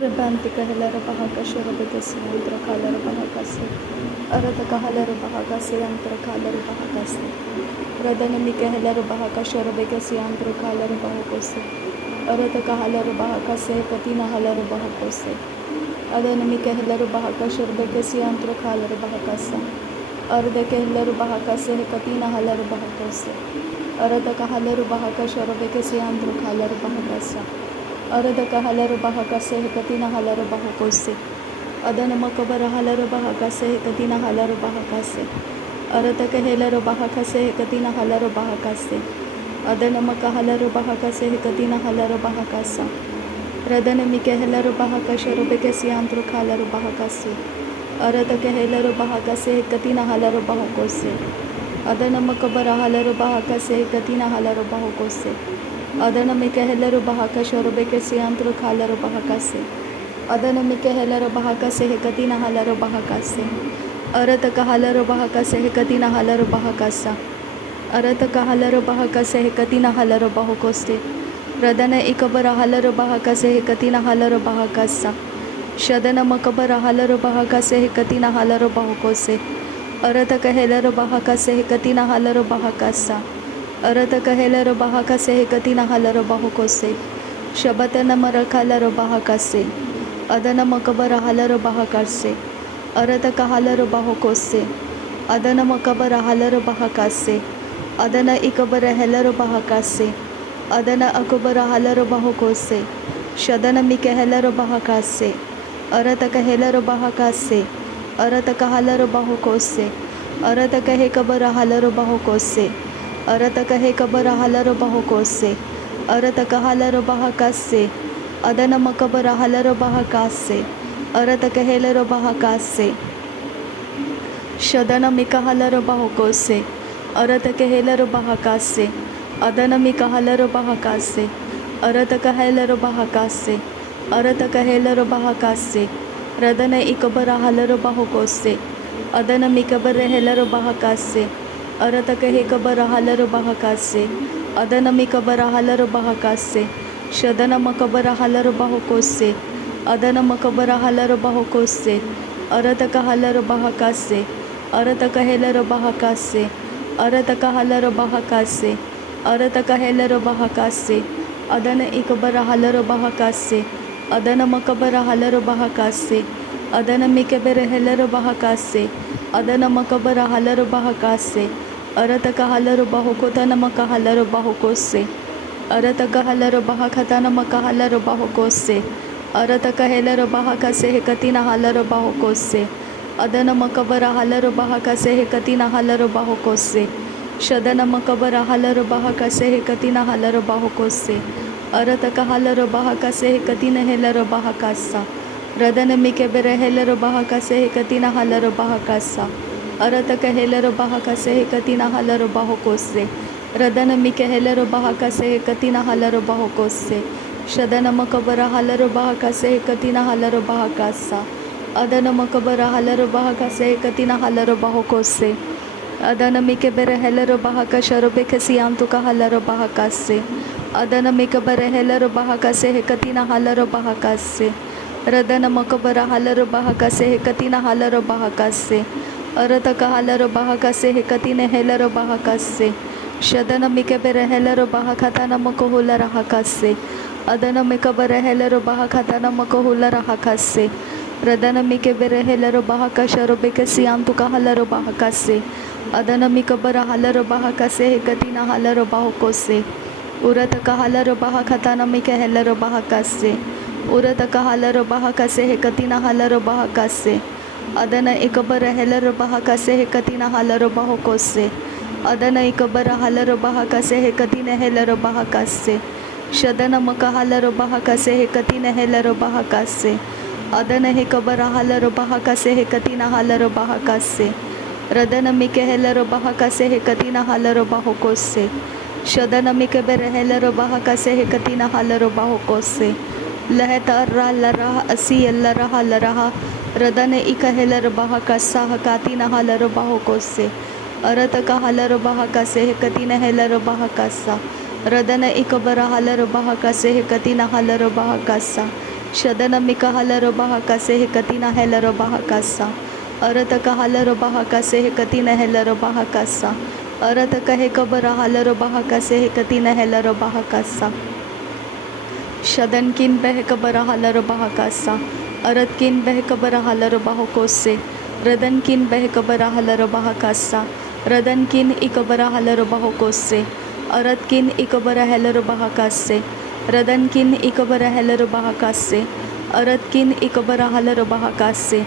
Rebantikahelaravahakashorabekasiantrakhalarabahakase Aratakahalarabahakase Radanamikahelaravahakashorabekasiantrakhalarabahakose Aratakahalarabahakase Katinahalarabahakose Adanamikahelaravahakashorabekasiantrakhalarabahakasa Aradakahelaravahakase Katinahalarabahakose Aratakahalarabahakashorabekasiantrakhalarabahakasa Arada kahalar bahakase katina halar bahakose. Adana makabara halar bahakase katina halar bahakase. Arada kahelar bahakase katina halar bahakase. Adana makahalar bahakase katina halar bahakasa. Radana mikahelar bahakasha robekasi antro halar bahakase. Arada kahelar bahakase katina halar bahakose. Adana makabara halar bahakase katina halar bahakose. Adana mikahelar bahakasha robekasi antro halar bahakase. Adana mikahelar bahakase katina halar bahakase. Arata kahalar bahakase katina halar bahakasa. Arata kahalar bahakase katina halar bahakose. Radana ikabara halar bahakase katina halar bahakasa. Shadana makabara halar bahakase katina halar bahakose. Arata kahelar bahakase katina halar bahakasa. Arata kahelar bahakase katina halar bahakose. Shabatana marakalar bahakase. Adana makabara halar bahakase. Arata kahalar bahakose. Adana makabara halar bahakase. Adana ikabara halar bahakase. Adana akabara halar bahakose. Shadana mikahelar bahakase. Arata kahelar bahakase. Arata kahalar bahakose. Arata kahe kabara halar bahakose. Arata kahe kabara halar bahakose. Arata kahalar bahakase. Adana makabara halar bahakase. Arata kahelar bahakase. Shadana mikahalar bahakose. Arata kahelar bahakase. Adana mikahalar bahakase. Arata kahelar bahakase. Arata kahelar bahakase. Radana ikabara halar bahakose. Adana mikabara halar bahakase. Arata kahe kabara halar bahakase. Adana mikabara halar bahakase. Shadana makabara halar bahakose. Adana makabara halar bahakose. Arata kahalar bahakase. Arata kahelar bahakase. Arata kahalar bahakase. Arata kahelar bahakase. Adana ikabara halar bahakase. Adana makabara halar bahakase. Adana mikabara halar bahakase. Adana makabara halar bahakase. Arata kahalar bahakotana makahalar bahakose. Arata kahalar bahakatana makahalar bahakose. Arata kahelar bahakase katina halar bahakose. Adana makabara halar bahakase katina halar bahakose. Shadana makabara halar bahakase katina halar bahakose. Arata kahalar bahakase katina halar bahakasa. Radana mikabara halar bahakase katina halar bahakasa. Arata kahelar bahakase katina halar bahakose. Radana mikahelar bahakase katina halar bahakose. Shadana makabara halar bahakase katina halar bahakasa. Adana makabara halar bahakase katina halar bahakose. Adana mikabara halar bahakasha robekasi antuka halar bahakase. Adana mikabara halar bahakase katina halar bahakase. Radana makabara halar bahakase katina halar bahakase. Arata kahalar bahakase katina halar bahakase. Shadana mikabara halar bahakatana makohular hakase. Adana mikabara halar bahakatana makohular hakase. Radana mikabara halar bahakasha robekasi antuka halar bahakase. Adana mikabara halar bahakase katina halar bahakose. Urata kahalar bahakatana mikahalar bahakase. Urata kahalar bahakase katina halar bahakase. Adana ikabara halar bahakase katina halar bahakose. Adana ikabara halar bahakase katina halar bahakase. Shadana makahalar bahakase katina halar bahakase. Adana ikabara halar bahakase katina halar bahakase. Radana mikahalar bahakase katina halar bahakose. Shadana mikabara halar bahakase katina halar bahakose. Lahata ra lara asi lara lara. Radana ikahelar bahakasa katina halar bahakose. Arata kahalar bahakase katina halar bahakasa. Radana ikabara halar bahakase katina halar bahakasa. Shadanamika halaro bahakase hekatina helaro bahakasa. Arataka halaro bahakase hekatina helaro bahakasa. Arataka hekabara halaro bahakase hekatina helaro bahakasa. Shadankin behekabara halaro bahakasa. Aratkin behekabara halaro bahokose. Radankin behekabara halaro bahakasa. Radankin ikabara halaro bahokose. Aratkin ikabara helaro bahakase. Radankin ikabara helaro bahakase. Aratkin ikabara halaro bahakase.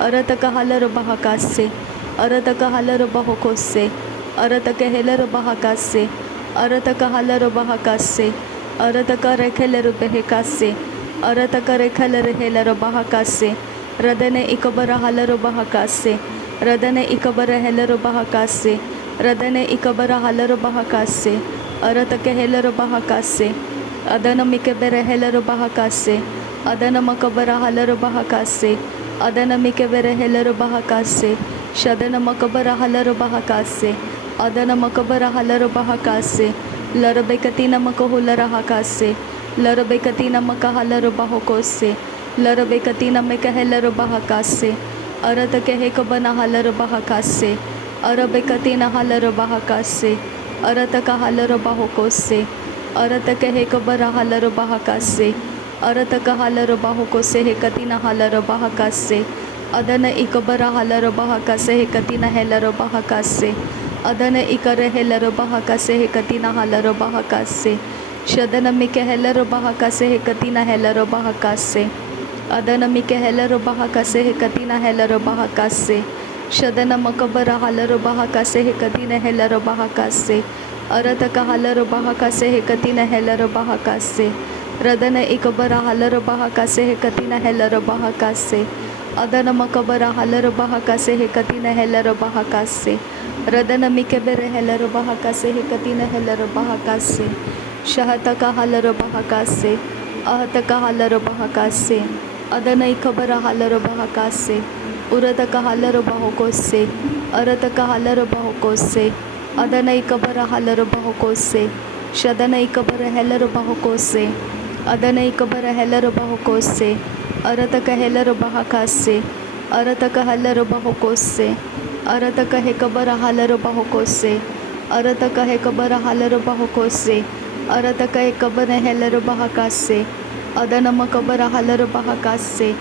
Arataka halaro bahakase. Arataka halaro bahokose. Arataka helaro bahakase. Arataka halaro bahakase. Arataka rekhelaro behekase. Arataka rekhelaro helaro bahakase. Radane ikabara halaro bahakase. Radane ikabara helaro bahakase. Radane ikabara halaro bahakase. Arataka helaro bahakase. Adana mikebere helaro bahakase. Adana makabara halaro bahakase. Adana mikebere helaro bahakase. Shadana makabara halaro bahakase. Adana makabara halaro bahakase. Larabekatina makahulara hakase. Larabekatina makahalaro bahokose. Larabekatina mekahelaro bahakase. Aratake hekabana halaro bahakase. Arabekatina halaro bahakase. Arataka halaro bahokose. Arataka hekabara halaro bahakase. Arataka halaro bahokose hekatina halaro bahakase. Adana ikabara halaro bahakase hekatina helaro bahakase. Adana ikare helaro bahakase hekatina halaro bahakase. Shadana mike helaro bahakase hekatina helaro bahakase. Adana mike helaro bahakase hekatina helaro bahakase. Shadana makabara halaro bahakase hekatina helaro bahakase. Arataka halaro bahakase hekatina helaro bahakase. Radana ikabara halaro bahakase hekatina helaro bahakase. Adana makabara halaro bahakase hekatina helaro bahakase. Radana mikebere helaro bahakase hekatina helaro bahakase. Shahataka halaro bahakase. Ahataka halaro bahakase. Adana ikabara halaro bahakase. Urataka halaro bahokose. Arataka halaro bahokose. Adana ikabara halaro bahokose. Shadana ikabara helaro bahokose. Adana ikabara helaro bahokose. Arataka helaro bahakase. Arataka halaro bahokose. Arataka hekabara halaro bahokose. Arataka hekabara halaro bahokose. Arataka hekabara helaro bahakase. Adana makabara halaro bahakase.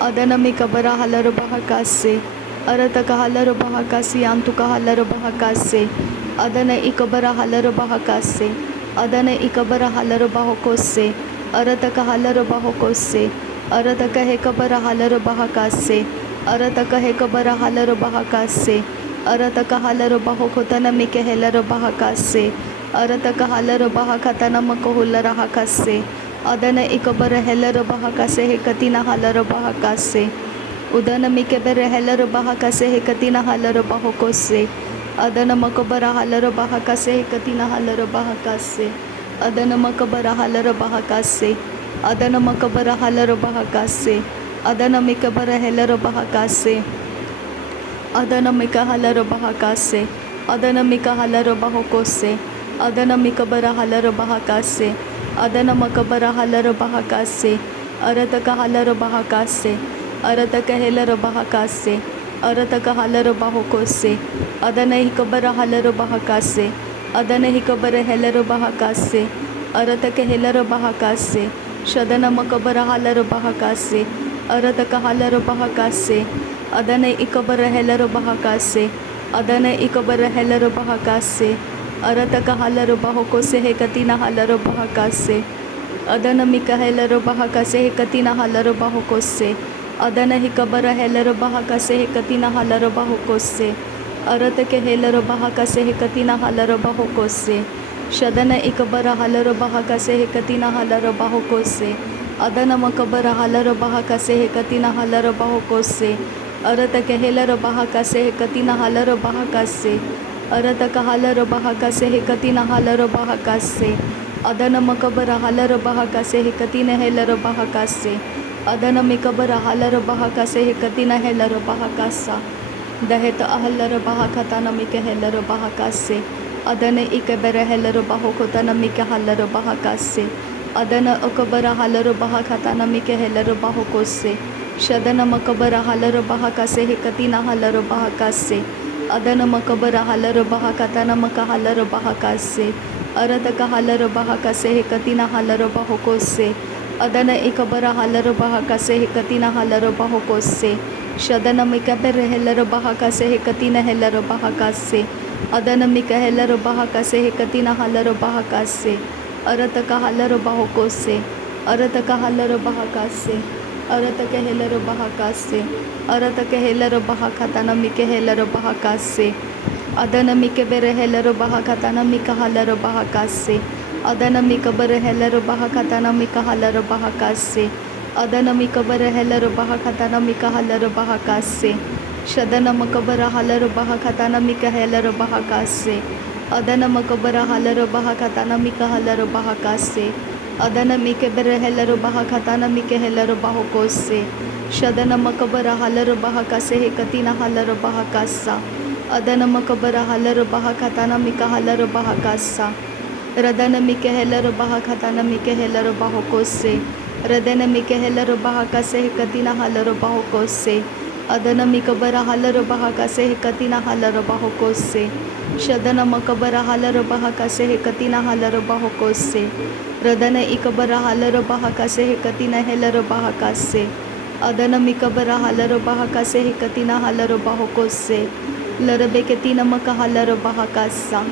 Adana mikabara halaro bahakase. Arataka halaro bahakase. Antuka halaro bahakase. Adana ikabara halaro bahakase. Adana ikabara halaro bahokose. Arataka halaro bahokose. Arataka hekabara halaro bahakase. Arataka hekabara halaro bahakase. Arataka halaro bahokotana mike helaro bahakase. Arataka halaro bahakatana makohulara hakase. Adana ikabara helaro bahakase hekatina halaro bahakase. Udana mikebere helaro bahakase hekatina halaro bahokose. Adana makabara halaro bahakase hekatina halaro bahakase. Adana makabara halaro bahakase. Adana makabara halaro bahakase. Adana mikabara helaro bahakase. Adana mika halaro bahakase. Adana mika halaro bahokose. Adana mikabara halaro bahakase. Adana makabara halaro bahakase. Arataka halaro bahakase. Arataka helaro bahakase. Arataka halaro bahokose. Adana hikabara halaro bahakase. Adana hikabara helaro bahakase. Arataka helaro bahakase. Shadana makabara halaro bahakase. Arataka halaro bahakase. Adana ikabara helaro bahakase. Adana ikabara helaro bahakase. Arataka halaro bahokose hekatina halaro bahakase. Adana mika helaro bahakase hekatina halaro bahokose. Adana hikabara helaro bahakase hekatina halaro bahokose. Aratake helaro bahakase hekatina halaro bahokose. Shadana ikabara halaro bahakase hekatina halaro bahokose. Adana makabara halaro bahakase hekatina halaro bahokose. Aratake helaro bahakase hekatina halaro bahakase. Arataka halaro bahakase hekatina halaro bahakase. Adana makabara halaro bahakase hekatina helaro bahakase. Adana mikabara halaro bahakase hekatina helaro bahakasa. Daheta ahalaro bahakatana mike helaro bahakase. Adana ikabara helaro bahokotana mike halaro bahakase. Adana okabara halaro baha katana mike helaro baho kose. Shadana makabara halaro baha kase hekatina halaro baha kase. Adana makabara halaro baha katana maka halaro baha kase. Aradaka halaro baha kase hekatina halaro baho kose. Adana ikabara halaro baha kase hekatina halaro baho kose. Shadana mikabere helaro baha kase hekatina helaro baha kase. Adana mika helaro baha kase hekatina halaro baha kase. Arataka halaro baho kose. Arataka halaro baha kase. Arataka helaro baha kase. Arataka helaro baha katana mike helaro baha kase. Adana mike bere helaro baha katana mika halaro baha kase. Adana mika bere helaro baha katana mika halaro baha kase. Adana mika bere helaro baha katana mika halaro baha kase. Shadana makabara halaro baha katana mika helaro baha kase. Adana makabara halaro baha katana mika halaro baha kase. Adana mike bere helaro baha katana mike helaro baho kose. Shadana makabara halaro baha kase hekatina halaro baha kasa. Adana makabara halaro baha katana mika halaro baha kasa. Radana mike helaro baha katana mike helaro baho kose. Radana mike helaro baha kase hekatina halaro baho kose. Adana mikabara halaro baha kase hekatina halaro baho kose. Shadana makabara halaro baha kase hekatina halaro baho kose. Radana ikabara halaro baha kase hekatina helaro baha kase. Adana mikabara halaro baha kase hekatina halaro baho kose. Larabe ketina maka halaro baha kasa.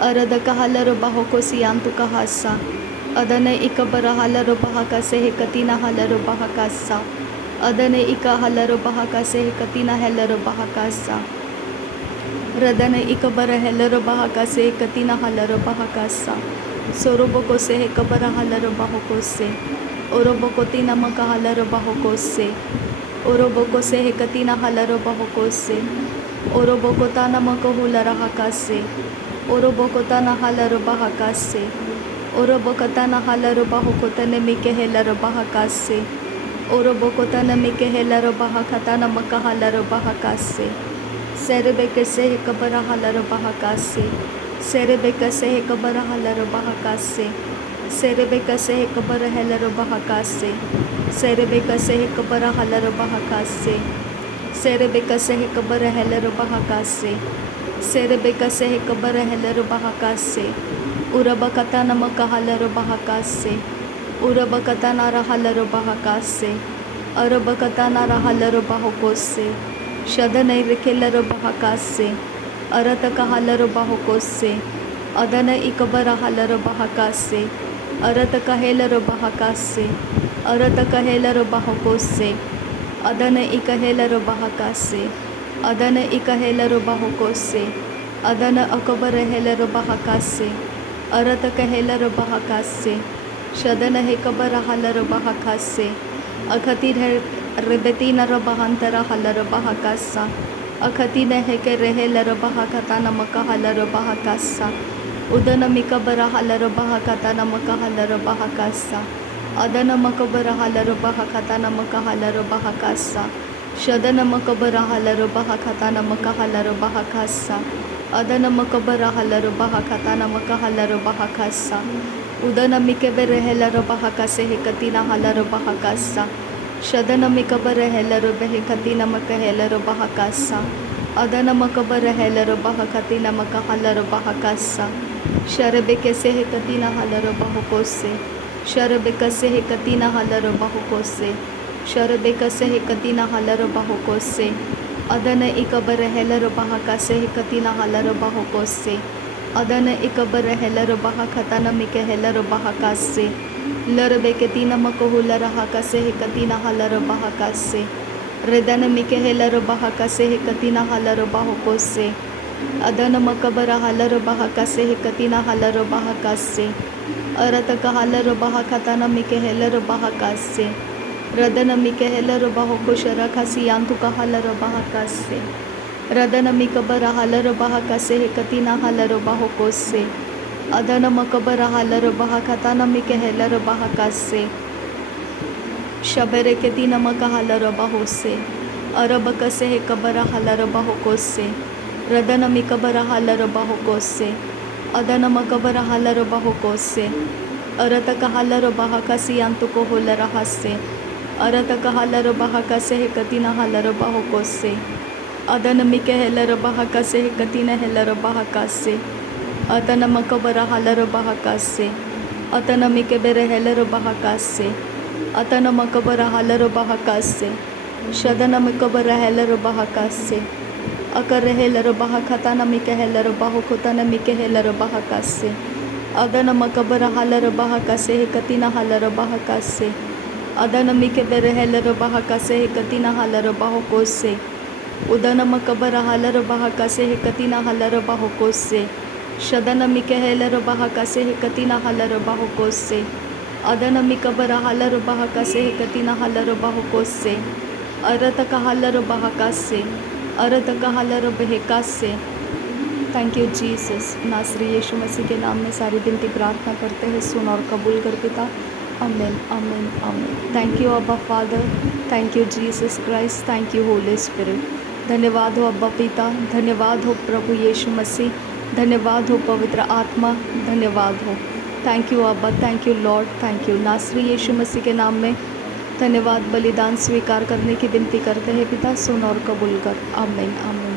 Aradaka halaro baho kosi antuka hasa. Adana ikabara halaro baha kase hekatina halaro baha kasa. Adana ika halaro baha kase hekatina helaro baha kasa. Radana ikabara helaro baha kase hekatina halaro baha kasa. Soroboko se hekabara halaro baho kose. Oroboko tina maka halaro baho kose. Oroboko se hekatina halaro baho kose. Oroboko tana maka hulara hakase. Oroboko tana halaro baha kase. Oroboko tana halaro baho kotane mike helaro baha kase. Oroboko tana mike helaro baha katana maka halaro baha kase. Serebeke se hekabara halaro baha kase. Serebeka se hekabara halaro baha kase. Serebeka se hekabara helaro baha kase. Serebeka se hekabara halaro baha kase. Serebeka se hekabara helaro baha kase. Serebeka se hekabara helaro baha kase. Urabakatana maka halaro baha kase. Urabakatana rahalaro baha kase. Arabakatana rahalaro baho kose. Shadana irekelaro baha kase. Arataka halaro baho kose. Adana ikabara halaro baha kase. Arataka helaro baha kase. Arataka helaro baho kose. Adana ikahelaro baha kase. Adana ikahelaro baho kose. Adana akabara helaro baha kase. Arataka helaro baha kase. Shadana hekabara halaro baha kase. Akatir rebetina rabahantara halaro baha kasa. Akatina heke rehelaro baha katana maka halaro baha kasa. Udana mikabara halaro baha katana maka halaro baha kasa. Adana makabara halaro baha katana maka halaro baha kasa. Shadana makabara halaro baha katana maka halaro baha kasa. Adana makabara halaro baha katana maka halaro baha kasa. Udana mikebere helaro baha kase hekatina halaro baha kasa. Shadana mikabere helaro behe katina maka helaro baha kasa. Adana makabere helaro baha katina maka halaro baha kasa. Sharebeke se hekatina halaro baho kose. Sharebeka se hekatina halaro baho kose. Sharebeka se hekatina halaro baho kose. Adana ikabere helaro baha kase hekatina halaro baho kose. Adana ikabara helaro baha katana mike helaro baha kase. Larabe tina makohu lara hakase hekatina halaro baha kase. Redana mike helaro baha kase hekatina halaro baho kose. Adana makabara halaro baha kase hekatina halaro baha kase. Arataka halaro baha katana mike helaro baha kase. Radana mike helaro baho koshara kasi yantuka halaro baha kase. Radana mikabara halaro baha kase hekatina halaro baho kose. Adana makabara halaro baha katana mike helaro baha kase. Shabere ketina maka halaro baho se. Arabaka se hekabara halaro baho kose. Radana mikabara halaro baho kose. Adana makabara halaro baho kose. अरत कहालर बाहकासी अंतुको होलर हास्य अरत कहालर बाहकासे हे कतिना hauler बाहोकोसे अदन मिके हेलर बाहकासे हे कतिना हेलर बाहकासे अतन मकबर hauler बाहकासे अतन मिके बेरे हेलर बाहकासे अतन मकबर हालर बाहकासे शदन मकबर हेलर बाहकासे अकर हेलर बाहकतन मिके हेलर बाहुकुतन मिके हेलर बाहकासे अदन मकबर हालर बाहकासे हे कतिना हालर बाहकासे अदन मिके बेरे हेलर बाहकासे हे कतिना हालर बाहुकोसे उदन मकबर हालर बाहकासे हे कतिना हालर बाहुकोसे शदन मिके हेलर बाहकासे हे कतिना हालर बाहुकोसे अदन मिकबर हालर बाहकासे हे कतिना हालर बाहुकोसे अरत का हालर बाहकासे अरत का हालर बहकासे। Thank you Jesus. नासरी यीशु मसीह के नाम में सारी विनती प्रार्थना करते हैं, सुन और कबूल कर पिता। आमीन आमीन आमीन। थैंक यू अब्बा father, thank you Jesus Christ, thank you Holi spirit. धन्यवाद हो अब्बा पिता, धन्यवाद हो प्रभु यीशु मसीह, धन्यवाद हो पवित्र आत्मा, धन्यवाद हो। थैंक यू अब्बा, thank you Lord, thank you. नासरी यीशु मसीह के नाम में धन्यवाद। बलिदान स्वीकार करने की विनती करते हैं पिता, सुन और कबूल कर। आमीन आमीन।